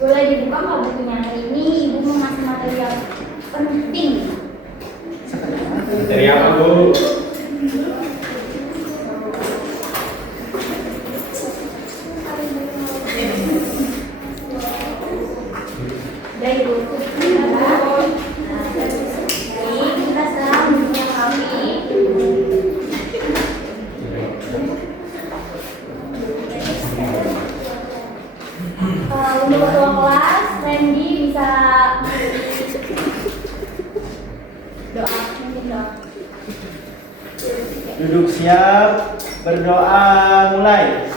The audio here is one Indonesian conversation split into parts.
Boleh dibuka nggak bukunya? Hari ini Ibu mau ngasih materi yang penting. Materi apa, Bu? Dari buku kita sekarang bukunya kami. Untuk ketua kelas, Randy bisa doa, mungkin doa. Duduk siap, berdoa mulai.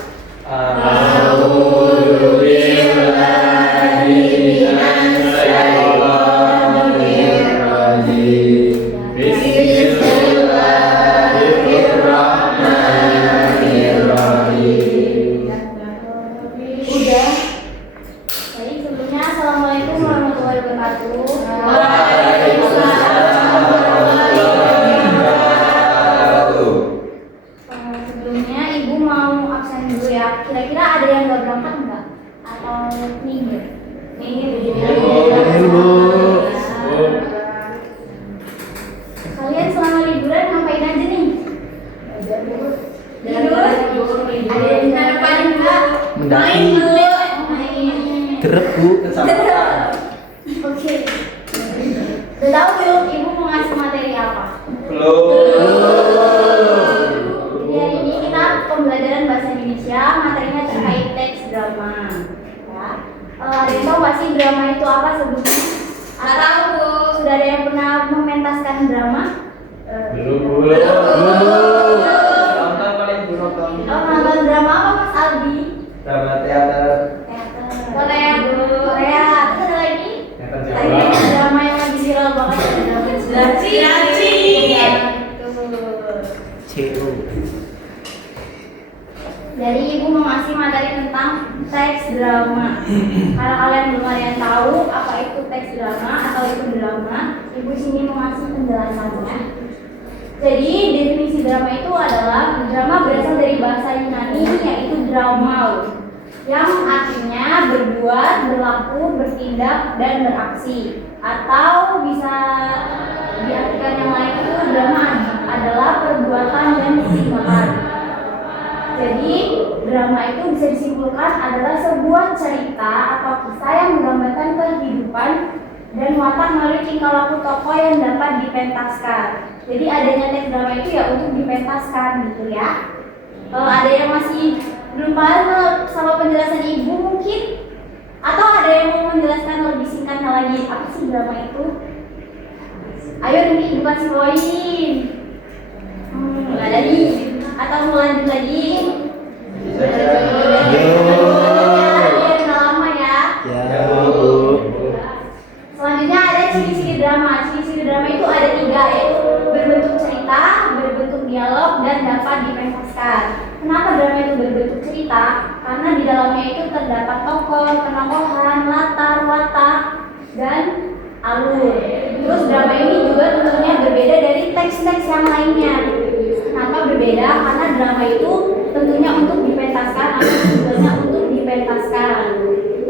Udah. Baik, sebelumnya assalamualaikum warahmatullahi wabarakatuh. Sebelumnya Ibu mau absen dulu ya. Kira-kira ada yang nggak berangkat nggak? Atau minggir? Minggir, Bu. Kalian selama liburan ngapain aja nih? Tidur? Ada yang ngapain nggak? Mendaki. Main. Terep, Bu. Oke. Udah tahu belum Ibu mau ngasih materi apa? Jadi hari ini kita pembelajaran bahasa Indonesia, materinya terkait teks drama. Ya. Ada yang tahu nggak sih drama itu apa sebetulnya? Nggak tahu, Bu. Sudah ada yang pernah mementaskan drama? Belum. Nonton paling buruk dong. Oh, nonton drama apa Mas Albi? Drama teater. Teater. Korea, Bu. Korea. Terus ada lagi? Teater Tadi Jawa. ada drama yang lagi viral banget, ada drama Cilaci. Ya, betul. CO. Jadi Ibu mau ngasih materi tentang teks drama. Kalau kalian belum ada yang tahu apa itu teks drama atau itu drama, Ibu sini mau ngasih penjelasannya. Jadi definisi drama itu adalah drama berasal dari bahasa Yunani yaitu draumau, yang artinya berbuat, berlaku, bertindak, dan beraksi. Atau bisa diartikan yang lain itu drama adalah perbuatan dan tindakan. Jadi drama itu bisa disimpulkan adalah sebuah cerita atau kisah yang menggambarkan kehidupan dan watak melalui tingkah laku tokoh yang dapat dipentaskan. Jadi adanya teks drama itu ya untuk dipentaskan gitu ya. Kalau ada yang masih belum paham sama penjelasan Ibu mungkin, atau ada yang mau menjelaskan lebih singkatnya lagi apa sih drama itu? Ayo nanti Ibu kasih poin. Nggak ada nih. Atau mau lanjut lagi? Biar lama ya. Ya, Bu. Selanjutnya ada ciri-ciri drama. Ciri-ciri drama itu ada 3, yaitu berbentuk cerita, berbentuk dialog, dan dapat dipentaskan. Kenapa drama itu berbentuk cerita? Karena di dalamnya itu terdapat tokoh, penokohan, latar, watak, dan alur. Terus drama ini juga tentunya berbeda dari teks-teks yang lainnya. Kenapa berbeda? Karena drama itu tentunya untuk dipentaskan atau tujuannya untuk dipentaskan.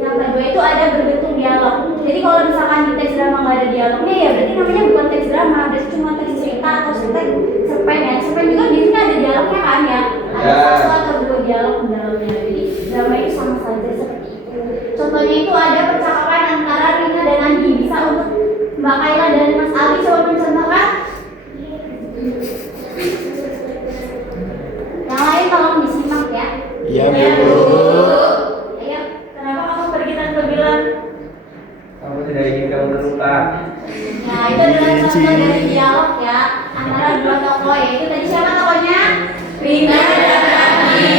Yang kedua itu ada berbentuk dialog. Jadi kalau misalkan di teks drama nggak ada dialognya ya berarti namanya bukan teks drama, berarti cuma teks cerita atau cerpen ya. Cerpen juga di sini ada dialognya kan ya. Ada 1 atau 2 dialog di dalamnya. Jadi drama itu sama saja seperti itu. Contohnya itu ada percakapan antara Rina dan Andi. Bisa untuk Mbak Kaila dan Mas Aldi coba mencontohkan. Yang lain tolong disimak ya. Iya, Bu. Ayo, kenapa kamu pergi tanpa bilang? Kamu tidak ingin kamu terluka. Nah, itu adalah contoh dari dialog ya antara 2 tokoh, yaitu tadi siapa tokohnya? Rina dan Andi.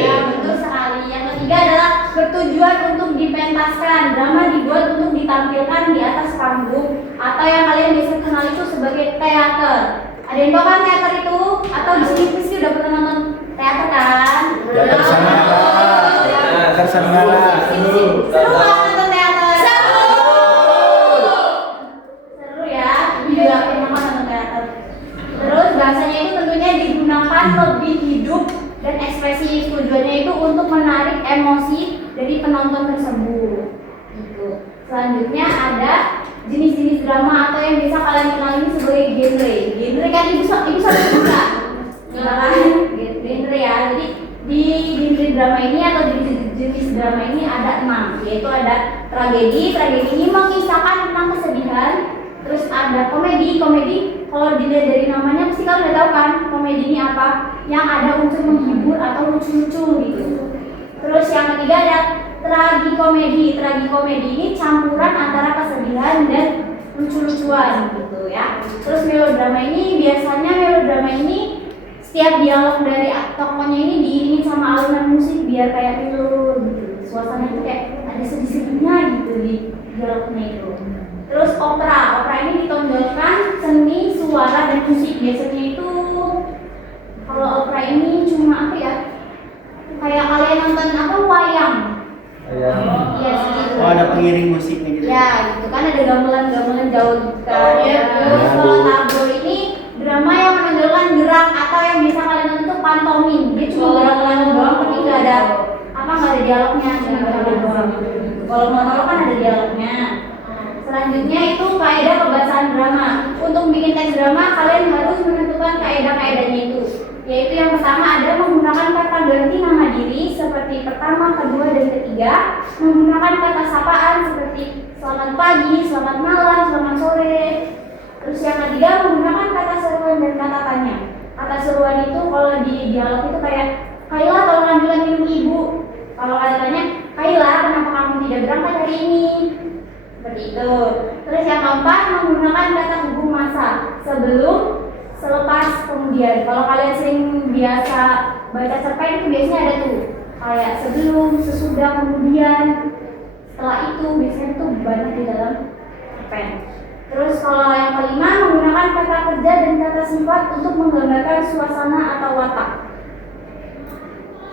Ya, betul sekali. Yang ketiga adalah bertujuan untuk dipentaskan. Drama dibuat untuk ditampilkan di atas panggung atau yang kalian biasa kenal itu sebagai teater. Ada yang tahu kan teater itu? Atau di sini pasti udah pernah nonton teater kan? Teater Sanggara. Teater Sanggara. Seru nggak nonton teater? Seru ya. Ini juga pernah nonton teater. Terus bahasanya itu tentunya digunakan lebih hidup dan ekspresif. Tujuannya itu untuk menarik emosi dari penonton penonton tersebut. Gitu. Selanjutnya ada jenis-jenis drama atau yang biasa kalian kenal ini sebagai genre. Genre kan ibu satu suka. Genre ya. Jadi di genre drama ini atau jenis drama ini ada 6, yaitu ada tragedi. Tragedi ini mengisahkan tentang kesedihan. Terus ada komedi. Kalau dilihat dari namanya pasti kalian udah tahu kan komedi ini apa? Yang ada unsur menghibur atau lucu-lucu gitu. Terus yang ketiga ada tragikomedi. Tragikomedi ini campuran antara kesedihan dan lucu-lucuan gitu ya. Terus melodrama ini biasanya setiap dialog dari tokohnya ini diiringi sama alunan musik biar kayak melo gitu. Suasana itu kayak ada sedih-sedihnya gitu di dialognya itu. Terus opera ini ditonjolkan seni, suara, dan musik. Biasanya itu kalau opera ini cuma apa ya? Kayak kalian nonton apa wayang? Iya segitu. Oh, ada pengiring musiknya gitu. Ya, gitu kan ada gamelan-gamelan Jawa gitu kan. Terus kalau tabur ini drama yang menonjolkan gerak atau yang bisa kalian nonton itu pantomim. Dia cuma gerak-gerak doang, tapi nggak ada dialognya, cuma gerak doang. Kalau monolog kan ada dialognya. Selanjutnya itu kaidah pembahasan drama. Untuk bikin teks drama kalian harus menentukan kaidah-kaidahnya itu. Yaitu yang pertama ada menggunakan kata ganti nama diri seperti pertama, kedua, dan ketiga. Menggunakan kata sapaan seperti selamat pagi, selamat malam, selamat sore. Terus yang ketiga menggunakan kata seruan dan kata tanya. Kata seruan itu kalau di dialog itu kayak Kaila tolong ambilkan minum ibu. Kalau kata tanya Kaila kenapa kamu tidak berangkat hari ini? Seperti itu. Terus yang keempat menggunakan kata hubung masa sebelum, selepas, kemudian. Kalau kalian sering biasa baca cerpen itu biasanya ada tuh kayak sebelum, sesudah, kemudian, setelah itu biasanya tuh banyak di dalam cerpen. Terus kalau yang kelima menggunakan kata kerja dan kata sifat untuk menggambarkan suasana atau watak.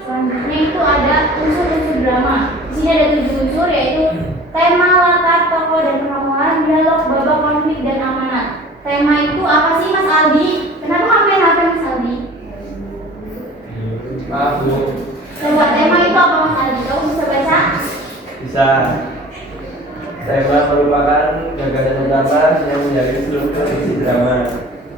Selanjutnya itu ada unsur-unsur drama. Di sini ada 7 unsur yaitu tema, latar, tokoh dan permulaan, dialog, babak, konflik, dan amanat. Tema itu apa sih Mas Aldi? Kenapa kamu main HP Mas Aldi? Maaf Bu. Coba tema itu apa Mas Aldi? Kamu bisa baca? Bisa. Tema merupakan gagasan utama yang menjadi seluruh isi drama.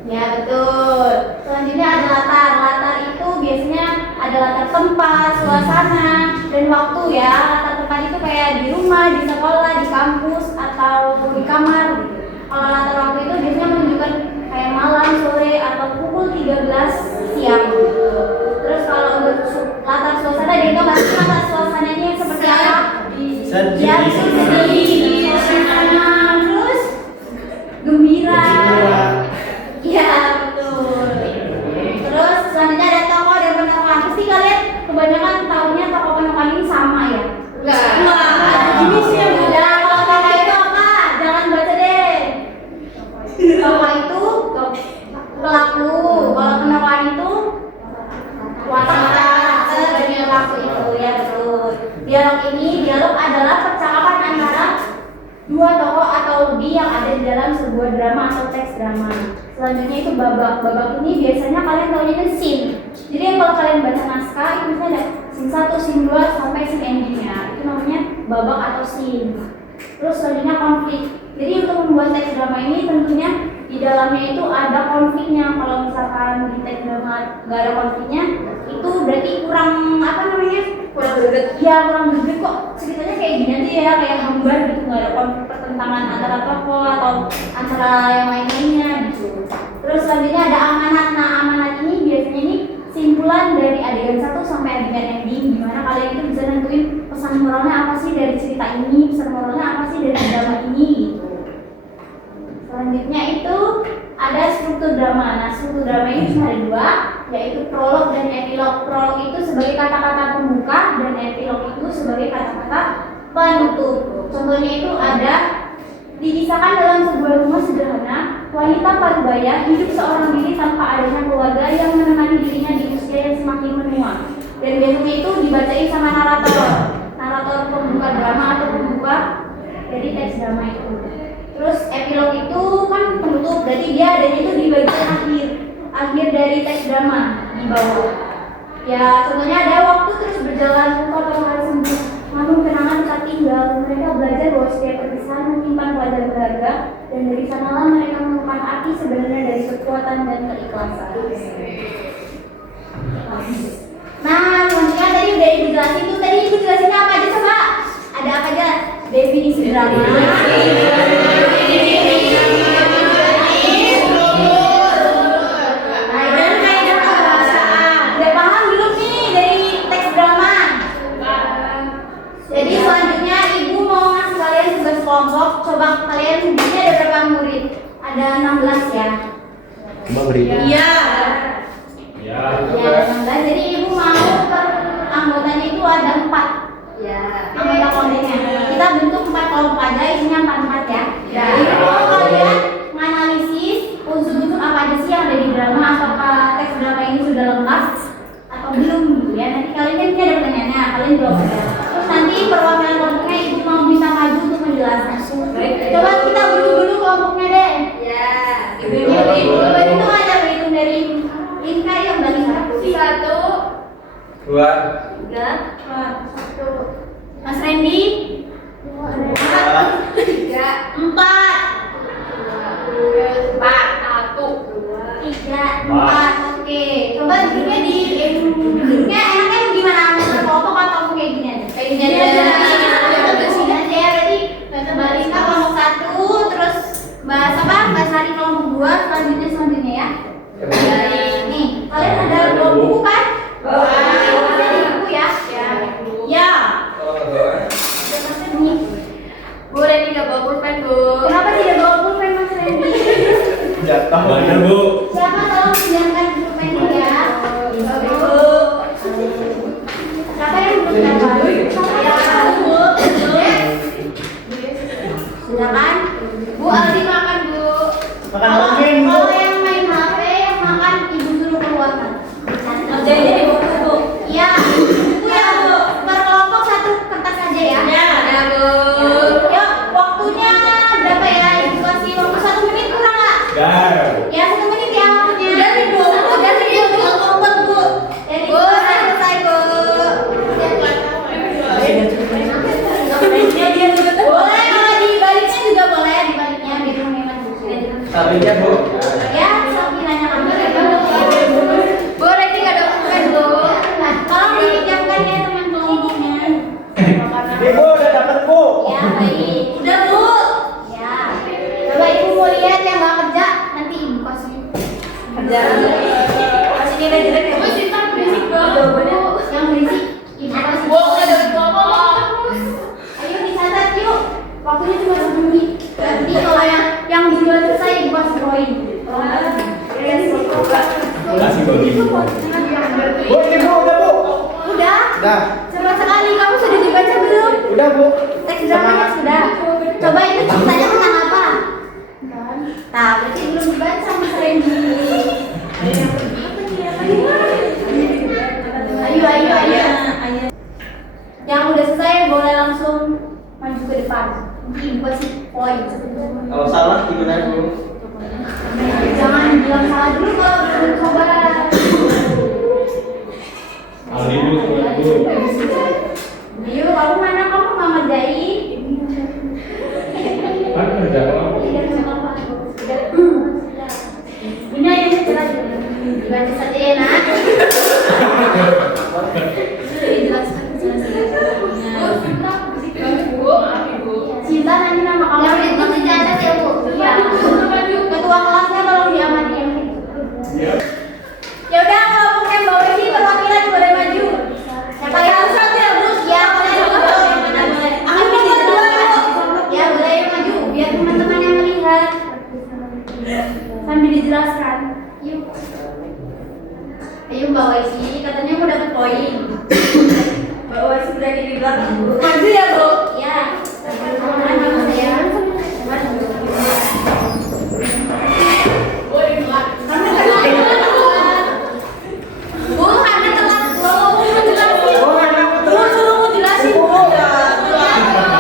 Ya betul. Selanjutnya ada latar. Latar itu biasanya ada latar tempat, suasana, dan waktu ya. Latar tempat itu kayak di rumah, di sekolah, di kampus, atau di kamar gitu. Kalau latar waktu itu biasanya menunjukkan kayak malam, sore, atau pukul 13 siang gitu. Terus kalau untuk latar suasana, dia itu nggak sih latar suasananya seperti apa? Sedih. Ya, sedih, suasana, terus gembira. Iya betul. Terus selanjutnya ada tokoh dan penokohan. Pasti kalian kebanyakan tahunya tokoh penokohan ini sama ya? Enggak. Ada jenisnya beda. Kalau tokoh itu apa? Jangan baca deh. Tokoh itu pelaku. Kalau penokohan itu watak dari pelaku itu ya betul. Dialog adalah percakapan antara dua tokoh atau lebih yang ada di dalam sebuah drama atau teks drama. Selanjutnya itu babak. Babak ini biasanya kalian tahunya itu scene. Jadi kalau kalian baca naskah itu misalnya ada scene 1, scene 2 sampai scene endingnya. Itu namanya babak atau scene. Terus selanjutnya konflik. Jadi untuk membuat teks drama ini tentunya di dalamnya itu ada konfliknya. Kalau misalkan di teks drama nggak ada konfliknya, itu berarti kurang apa namanya? Kurang greget. Iya kurang greget kok. Ceritanya kayak gini aja ya, kayak hambar gitu, nggak ada konflik pertentangan antara tokoh atau antara yang lain-lainnya gitu. Terus selanjutnya ada amanat. Nah amanat ini biasanya ini simpulan dari adegan 1 sampai adegan ending, dimana kalian itu bisa nentuin pesan moralnya apa sih dari cerita ini, pesan moralnya apa sih dari drama ini gitu. Selanjutnya itu ada struktur drama. Nah struktur drama ini cuma ada 2, yaitu prolog dan epilog. Prolog itu sebagai kata-kata pembuka dan epilog itu sebagai kata-kata penutup. Contohnya itu ada dikisahkan dalam sebuah rumah sederhana, wanita parubaya hidup seorang diri tanpa adanya keluarga yang menemani dirinya di usia yang semakin menua. Dan biasanya itu dibacain sama narator pembuka drama atau pembuka dari teks drama itu. Terus epilog itu kan penutup, jadi dia adanya itu di bagian akhir dari teks drama di bawah. Ya contohnya ada waktu terus berjalan, engkau telah sembuh, namun kenangan tak mereka belajar bahwa setiap perpisahan menyimpan pelajaran berharga, dan dari sanalah mereka menemukan arti sebenarnya dari kekuatan dan keikhlasan. Nah, teman-teman tadi udah dijelasin tuh, tadi ibu jelasinnya apa aja coba? Ada apa aja? Definisi drama. Udah paham belum nih dari teks drama? Jadi selanjutnya ibu mau ngasih kalian tugas kelompok. Coba kalian di sini ada berapa murid? Ada 16 ya? Iya. Ya, Ya, 16. Jadi ibu mau per anggotanya itu ada 4. Ya. Anggota kelompoknya. Kita bentuk 4 kelompok aja, isinya 4 ya. Ya. Jadi mau kalian menganalisis unsur-unsur apa aja sih yang ada di drama, apakah teks drama ini sudah lengkap atau belum gitu ya. Nanti kalian kan ada pertanyaannya, kalian jawab aja. Terus nanti perwakilan kelompoknya ibu mau bisa maju untuk menjelaskan. Coba kita dulu kelompoknya deh. Ya. Coba itu aja berhitung dari Inka yang paling satu. 2, 3, 1. Mas Randy 2, 3, 4, 4. Oke, coba duduknya duduknya enaknya gimana? Kelompok atau kayak gini aja? Kayak gini aja. Sini aja ya, berarti Mbak Rika kelompok 1, terus Mbak Sari kelompok 2, selanjutnya ya. Nih, kalian ada 2 buku kan? Ada buku ya? Ya. Nih. Bu Reni nggak bawa pulpen, Bu. Kenapa tidak bawa pulpen Mas Randy? Jatuh. mana Bu? Siapa tolong pinjamkan pulpennya ya? Bu. Siapa yang belum dapat? Ya, Bu. Sudah kan? Bu Aldi makan, Bu. Makan pulpen, Bu. Kalau yang main HP, yang makan ibu suruh keluarkan. Kerjanya di buku, Bu. Iya, buku ya Bu. Per kelompok 1 kertas aja ya. Ya, Bu. Yuk, waktunya berapa ya? Ibu kasih waktu 1 menit kurang nggak? Dar. Ya 1 menit ya waktunya. Udah nih, Bu. Udah nih Bu. Kelompok, Bu. Jadi Bu, selesai Bu. Boleh kalau dibaliknya juga boleh, dibaliknya biar menghemat buku. Sapinya Bu. Ya, sekiranya kamu Bu Reni nggak ada pulpen, Bu. Nah, tolong dipinjamkan ya teman kelompoknya. Ibu udah dapat, Bu. Ya, baik. Udah, Bu. Ya. Coba ibu mau lihat yang nggak kerja, nanti ibu kasih. Kerja. Kasih nilai jelek ya. Bu, Sinta berisik, Bu. Yang berisik, ibu kasih. Bu, udah dari kelompok. Ayo dicatat yuk. Waktunya cuma 1 menit. Nanti kalau yang duluan selesai ibu kasih poin. Kasih bagi. Bu, ini Bu, udah, Bu. Udah? Udah. Cepat sekali, kamu sudah dibaca belum? Udah, Bu. Teks dramanya sudah. Coba itu ceritanya tentang apa? Nah, berarti belum dibaca Mas Randy. Ayo. Yang udah selesai boleh langsung maju ke depan. Nanti ibu kasih poin. Kalau salah gimana, Bu? Jangan bilang salah dulu kalau belum coba. Aldi Bu, Bu. Ayo, kamu mana? Kamu nggak ngerjain? Kan kerja kelompok. Ini aja cerita dibaca saja ya nak. Cinta nanti nama kamu. Yang itu dicatat ya, Bu. Iya. Ketua kelasnya tolong diamatin. Ya udah, kalau bukan bawa sih perwakilan boleh maju. Siapa yang satu ya Bu? Ya boleh maju. Akan nomor 2 ya boleh maju biar teman-teman yang melihat sambil dijelaskan. Yuk. Ayo Mbak Waisi, katanya mau dapat poin. Mbak Waisi berada di belakang Bu. Maju ya Bu. Ya. Sama saya. Bu, karena telat Bu. Suruh jelasin Bu.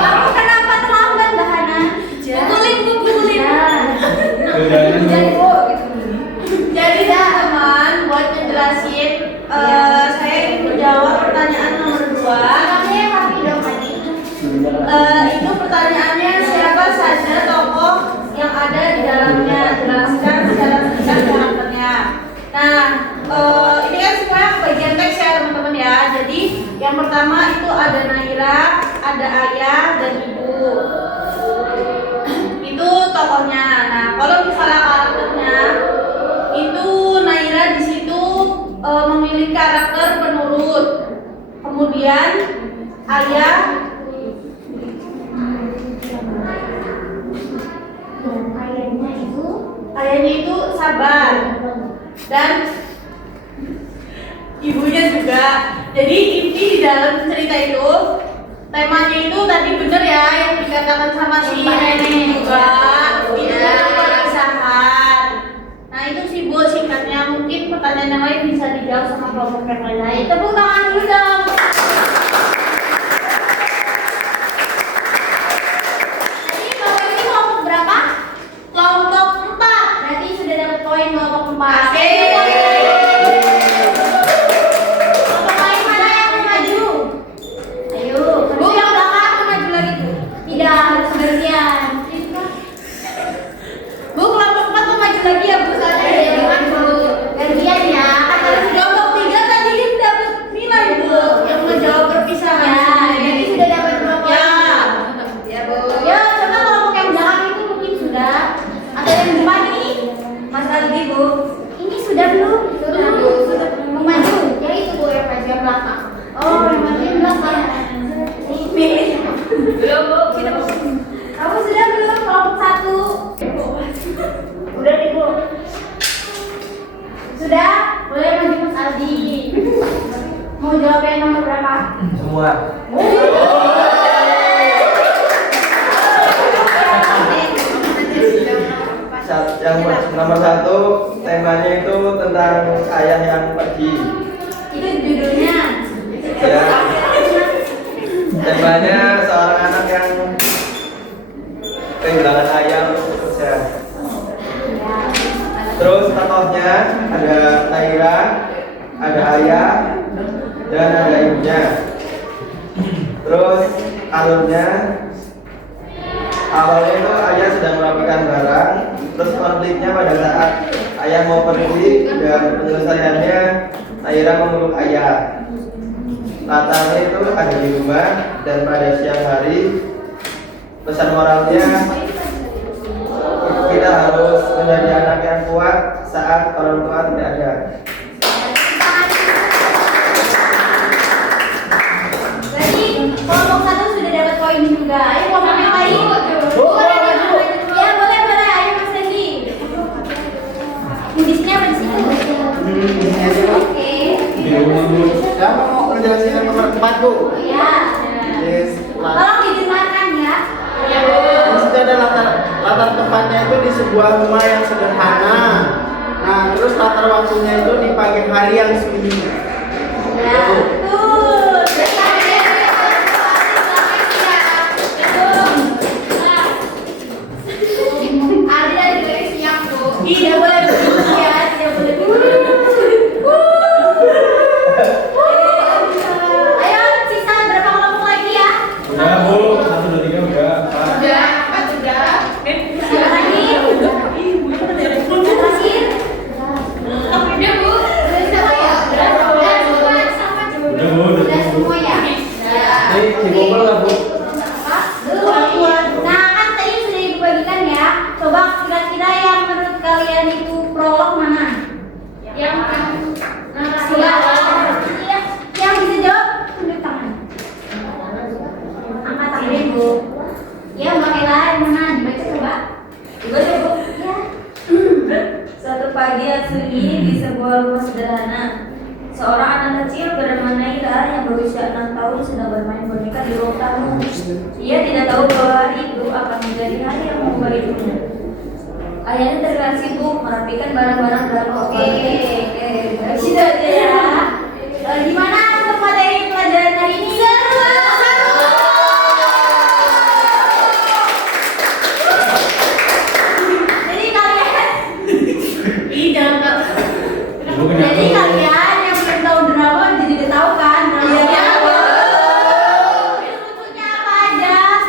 Aku kenapa terlambat Mbak Hana? Pukulin Bu. Kerjanya Bu. Jadi teman buat ngejelasin saya ingin menjawab Itu pertanyaannya siapa saja tokoh yang ada di dalamnya, jelaskan secara singkat karakternya. Nah, ini kan semuanya bagian teks ya teman-teman ya. Jadi yang pertama itu ada Naira, ada ayah dan ibu. Itu tokohnya. Nah, kalau misalnya karakternya itu Naira di situ memiliki karakter penurut. Kemudian ayahnya itu sabar dan ibunya juga. Jadi inti di dalam cerita itu temanya itu tadi bener ya yang dikatakan sama si nenek juga. Itu tentang perpisahan. Nah itu sih Bu singkatnya. Mungkin pertanyaan yang lain bisa dijawab sama kelompok yang lain. Tepuk tangan dulu dong. Jadi kelompok ini kelompok berapa? Kelompok 4. Berarti sudah dapat poin kelompok 4. Kelompok lain mana yang mau maju? Ayo, Bu yang belakang mau maju lagi Bu. Tidak, harus gantian. Bu kelompok 4 mau maju lagi ya Bu saatnya. Gantian ya. Kelompok 3 tadi kan dapat nilai Bu yang menjawab perpisahan. Jadi sudah dapat berapa? Ya Bu. Ya coba kelompok yang belakang itu mungkin sudah. Ada yang depan ini? Mas Aldi Bu. Ini sudah belum? Sudah Bu. Sudah mau maju? Ya itu Bu yang maju yang belakang. Oh yang maju yang belakang. Pilih. Belum Bu. Kita kamu sudah belum kelompok 1? Udah nih Bu. Sudah? Boleh maju Mas Aldi. Mau jawab yang nomor berapa? Semua. Yang nomor 1 temanya itu tentang ayah yang pergi. Itu judulnya. Ya. Temanya seorang anak yang kehilangan ayah untuk bekerja. Terus tokohnya ada Naira, ada ayah, dan ada ibunya. Terus alurnya awalnya itu ayah sedang merapikan barang. Terus konfliknya pada saat ayah mau pergi dan penyelesaiannya Naira memeluk ayah. Latarnya itu ada di rumah dan pada siang hari. Pesan moralnya kita harus menjadi anak yang kuat saat orang tua tidak ada. Berarti kelompok 1 sudah dapat poin juga. Ayo kelompok yang lain. Ya boleh boleh. Ayo Mas Dendi. Kudisnya bersih. Oke. Di rumah dulu. Siapa mau ngejelasin yang nomor 4 Bu? Ya. Yes. Tolong didengarkan ya. Di situ ada latar tempatnya itu di sebuah rumah yang sederhana. Nah, terus latar waktunya itu di pagi hari yang sunyi. Ya, betul. Ada juga siap Bu. Tidak boleh begitu ya, tidak boleh begitu. Ayo sisa berapa kelompok lagi ya? Udah Bu, 1, 2, 3 udah. Sudah, sudah. Sudah lagi. Terakhir. Udah Bu. Udah semua ya. Udah semua. Udah Bu, Udah semua ya. Ini dikumpul nggak Bu? Nah kan tadi sudah dibagikan ya. Coba kira-kira yang menurut kalian itu prolog mana? Yang narasi. Yang bisa jawab tunjuk tangan. Angkat tangan Bu. Ya Mbak Ella yang mana? Dibaca coba. Dibaca Bu. Ya. Suatu pagi yang sunyi di sebuah rumah sederhana, seorang anak kecil bernama Naira yang berusia 6 tahun sedang bermain boneka di ruang tamu. Ia tidak tahu bahwa hari itu akan menjadi hari yang mengubah hidupnya. Ayahnya terlihat sibuk merapikan barang-barang dalam kopernya. Sudah aja ya. Gimana untuk materi pelajaran hari ini? Jadi kalian Ibu kenapa? Jadi kalian yang belum tahu drama jadi udah tahu kan dramanya apa? Lucunya apa aja?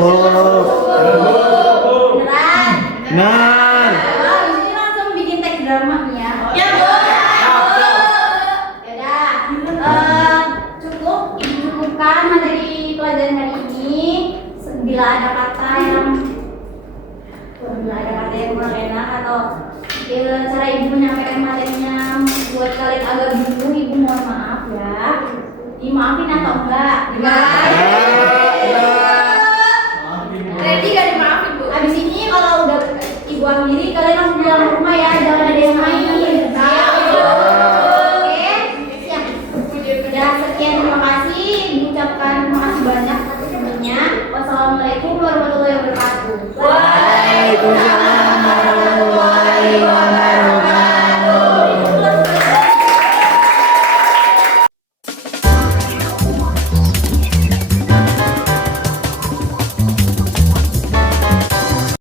Cukup. Beneran. Benar. Wah, di sini langsung bikin teks drama nih ya. Ya, Bu. Ya udah. Cukup cukupkan materi pelajaran hari ini. Bila ada kata yang kurang enak atau cara ibu menyampaikan materinya buat kalian agak bingung, ibu mohon maaf ya. Dimaafin atau enggak?